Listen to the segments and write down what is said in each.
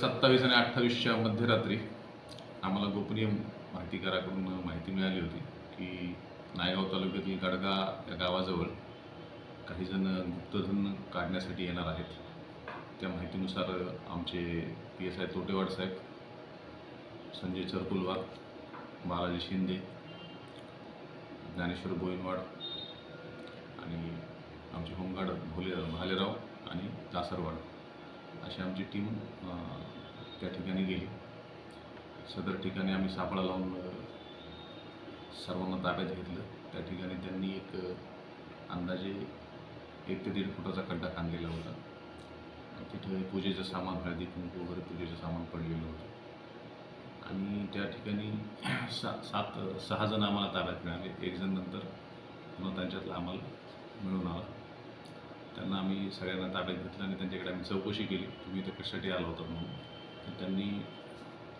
27 आणि 28च्या मध्यरात्री आम्हाला गोपनीय माहितीकाराकडून माहिती मिळाली होती की नायगाव तालुक्यातील गडगा या गावाजवळ काही जण गुप्तधन काढण्यासाठी येणार आहेत. त्या माहितीनुसार आमचे PSI तोटेवाड साहेब, संजय चरकुलवार, बालाजी शिंदे, ज्ञानेश्वर गोविंदवाड आणि आमचे होमगार्ड भालेराव आणि दासरवाड अशी आमची टीम त्या ठिकाणी गेली. सदर ठिकाणी आम्ही सापळा लावून सर्वांना ताब्यात घेतलं. त्या ठिकाणी त्यांनी एक अंदाजे 1 ते 1.5 फुटाचा खड्डा खांदलेला होता. तिथे पूजेचं सामान, हळदी कुंकू वगैरे पूजेचं सामान पडलेलं होतं आणि त्या ठिकाणी 6 जण आम्हाला ताब्यात मिळाले. 1 जण नंतर पुन्हा त्यांच्यातला आम्हाला मिळून आला. त्यांना आम्ही सगळ्यांना ताब्यात घेतलं आणि त्यांच्याकडे आम्ही चौकशी केली, तुम्ही इथे कशासाठी आला होता म्हणून. तर त्यांनी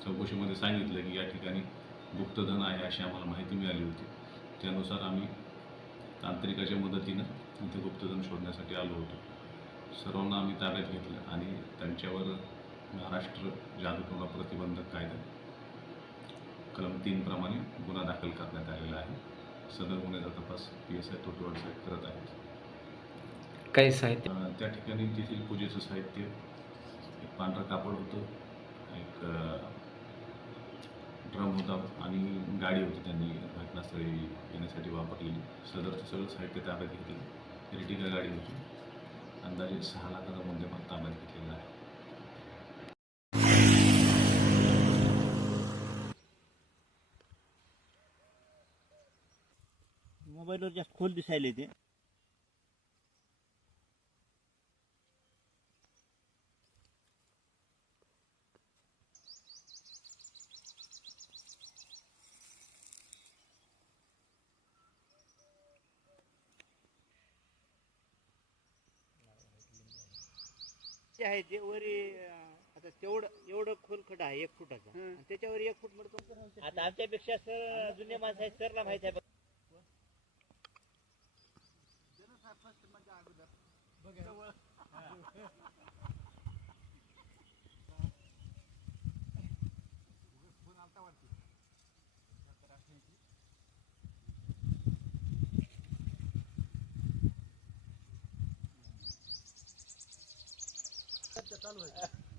चौकशीमध्ये सांगितलं की या ठिकाणी गुप्तधन आहे अशी आम्हाला माहिती मिळाली होती. त्यानुसार आम्ही तांत्रिकाच्या मदतीनं इथे गुप्तधन शोधण्यासाठी आलो होतो. सर्वांना आम्ही ताब्यात घेतलं आणि त्यांच्यावर महाराष्ट्र जादूटोणा प्रतिबंधक कायदा कलम 3 प्रमाणे गुन्हा दाखल करण्यात आलेला आहे. सदर गुन्ह्याचा तपास PSI तोटेवाड साहेब करत आहेत. काही साहित्य त्या ठिकाणी तेथील पूजेचं साहित्य, एक पांढरं कापड होतं, एक ड्रम होता आणि गाडी होती त्यांनी घटनास्थळी येण्यासाठी वापरलेली. सदरचं सगळं साहित्य ताब्यात घेतलं. एर्टिगा गाडी होती. अंदाजे 6 लाखाचा मुद्देमाल ताब्यात घेतलेला आहे. मोबाईलवर जास्त खोल दिसायले ते. आहे ते वरी आता एवढं खोल खडा आहे 1 फुटाचा आणि त्याच्यावर 1 फूट म्हणतो. आता आमच्यापेक्षा सर जुने माणसं आहेत, सरला माहिती आहे. चालू आहे.